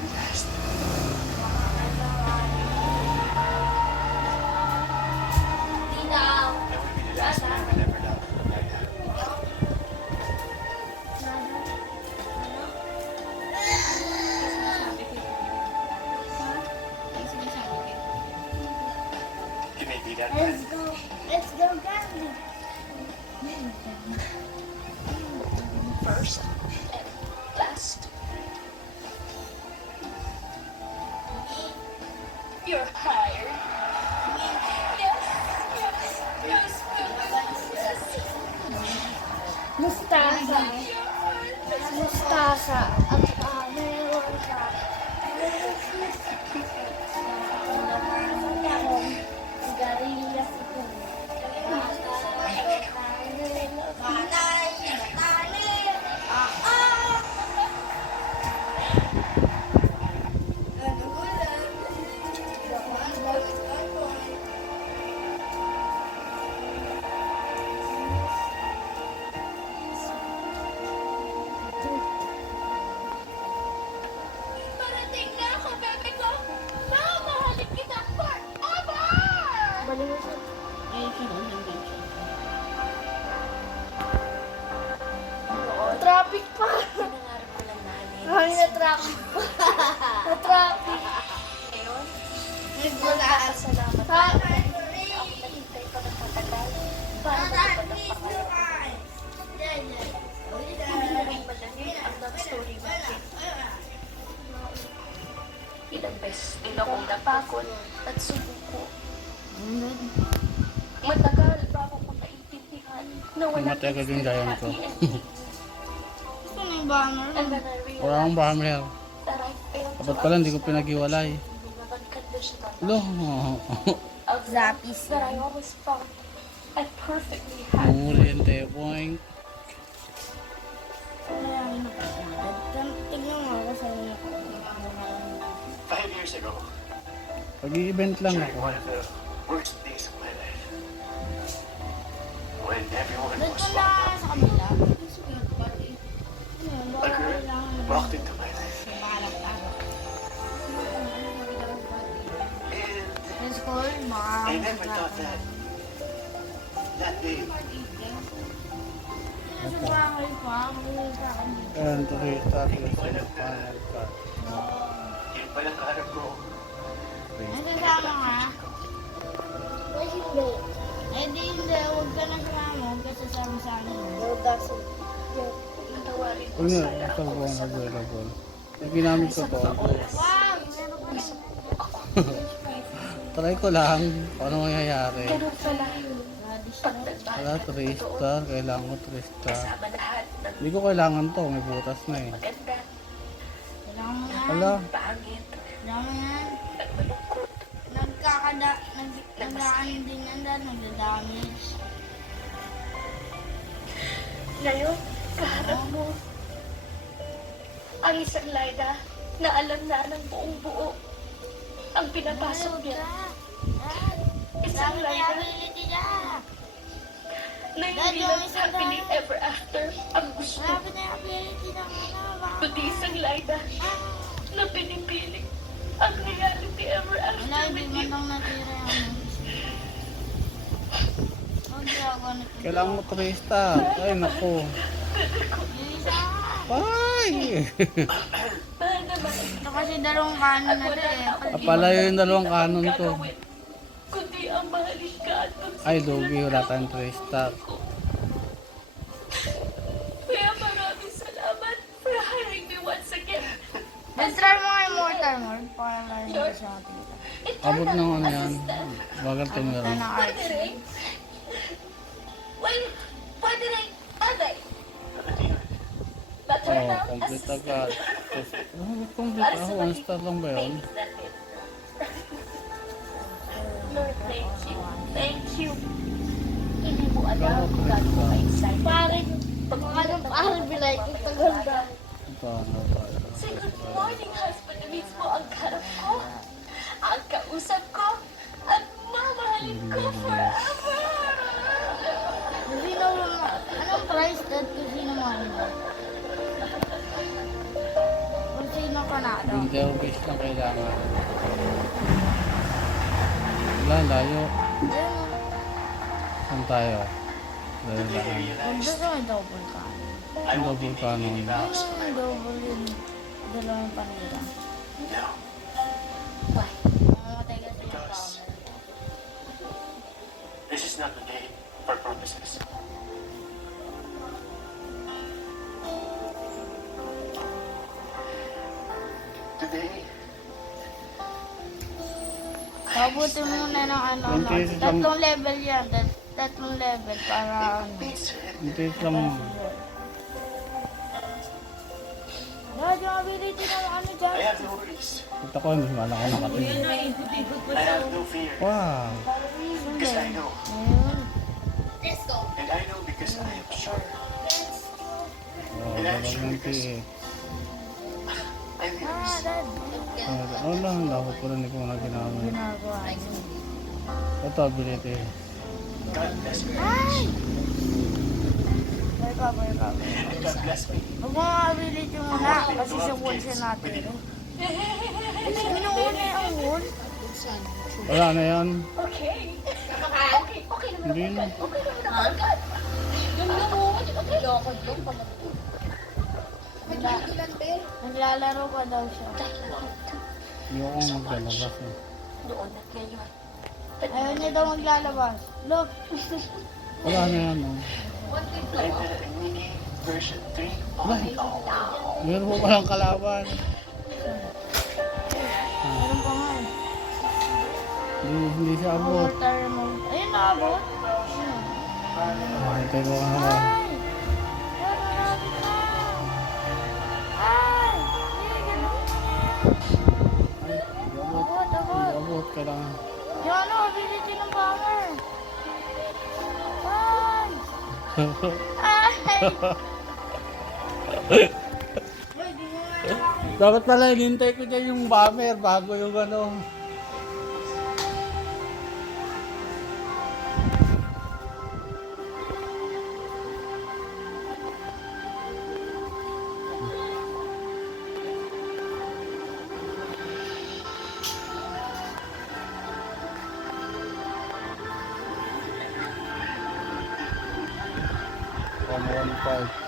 be last. That would be the last time I'd ever love, Laila. Can I be that Let's man? go. Let's go, Gandhi. First and last. You're hired. Yes, yes, yes, yes, yes. Mustasa. You're Mustasa. At meron ka. Sigarilyas ito. Parating na ako, bebe ko. Mamahalin kita forever! Baliw siya. Traffic pa. Pinangarap ko lang namin. Kami na traffic pa. Na traffic. Ngayon, Salamat. ako naghintay pa ng matagal. Para matupad ang pangarap. Hindi na rin madali ang love story natin. Ilang beses din akong napagod at sumuko. Matagal bago ko naintindihan na walang Namatay ka din gaya nito. Gusto mo yung banner? And then I realized Wala akong bahamler. that I failed Dapat pala hindi ko pinag-iwalay. of unconditional Lo. of Zapis. that I always felt I perfectly had. Muriente point. Tignan mo ako sa inyo. 5 years ago, Pag-i-event lang during ako. one of the worst days of my life, when everyone Doon was ka locked na up, sa kabila. a girl walked into my life. And Let's call I never thought that day And to restart yung final card. yun pala kaharap ko. Nasasama ka? Why hindi? Eh di hindi, huwag ka nasama. Huwag ka sasama sa akin. No, that's it. Natawarin ko Huwag na, sana basta ang buwan sa available. Yung ginamit ko to. Wow! Meron ka na. Try ko lang kung ano mangyayari. Ganun pala. Pag Wala, nagbago 3 star. Kailangan ko 3 star. kasama lahat ng Hindi ko kailangan to. May butas na eh. maganda, Kailangan mo yan. Wala. pangit, Kailangan mo yan. at malungkot. Nagdaan din yan dahil nagda-damage. Ngayon, kaharap mo ang isang Laida na alam na ng buong buo ang pinapasok niya. Isang Dami na Laida ability niya. na Dad, hindi yung lang isang happily dami. ever after ang gusto. Dami na ability ng mga Kundi isang Laida na pinipiling ang reality ever Wala, after hindi with mo you. lang natira yung Hindi ako natira. Kailangan mo 3 star. Ay, naku. Yung isa. Ay! Mahal naman, Ito kasi dalawang kanon na ito eh. Apalayo yung dalawang kanon ko. gagawin. Kundi ang mahalin ka at Ay, lugi. Wala tayong 3 star. Kaya maraming salamat for hiring me once again. Let's try mo nga immortal mode para lang yung sa atin. Abot ng ano yan. Bagal tumira. Ito na art. Pwede rin, aday. Oo, oh, complete agad. Complete ako. 1 star lang ba yun? Lord, thank you. Thank you. Hindi mo alam kung gaano ko ka-excited. Parang, parang bilay kong taganda. Paano tayo? Say good morning, husband na mismo ang karap ko, ang kausap ko, at mamahalin ko forever. Sino mo, anong price tag kung sino mo ano? Kung sino ka panalo. 20 rupees lang kailangan. Wala, layo. Ayun. Saan tayo? Layo Today, daan. I Huwag realized gusto may double ka. I won't be Double ka making any nun. vows to my Ayun, double yun. Dalawang panira. No, Mamamatay kasi yung Because- power. this is not the day for promises. Today, Pabuti muna ng ano, no? Twenty- Tatlong level yan. Tatlong level para ano. please, Hindi lang. Dahil yung ability ng ano dyan. I have no worries. Kita ko, hindi man ako nakatingin. I have no fear. Wow! Because I know. Ayun. And I know because I am sure. Oh, dalawang PA. I will Ah, receive. dad. Oo lang, dapat ko rin ikaw na ginamit. Ginagawa niyo. Ito, ability. God bless me. Ay! Welcome, welcome. And God bless me. Huwag mo ang ability muna kasi subuan siya natin. Inuuna yung wool. Wala na yan. Okay. Okay naman Hindi na. Okay naman ako agad. Yung lumumot, okay. Loko yung pamagod. Naglalaro pa daw siya. Hindi ako maglalabas eh. Doon at ngayon. Ayaw niya daw maglalabas. Look. Wala na yan. Oh. I'm the mini version 3 of Meron mo palang kalaban. Meron pa nga eh. Hindi siya abot. Water remote. Ayun, naabot. Hintay ko ka naman. Ay! Ay, marami na! Ay! Hindi, ganun. Ay, hindi abot. Abot, abot. Hindi abot. Kailangan. Yung ano, ability ng bomber. Ay! Ay! Ay, di mo nga lang. Dapat pala hinintay ko dyan yung bomber bago yung ano. From 1.5.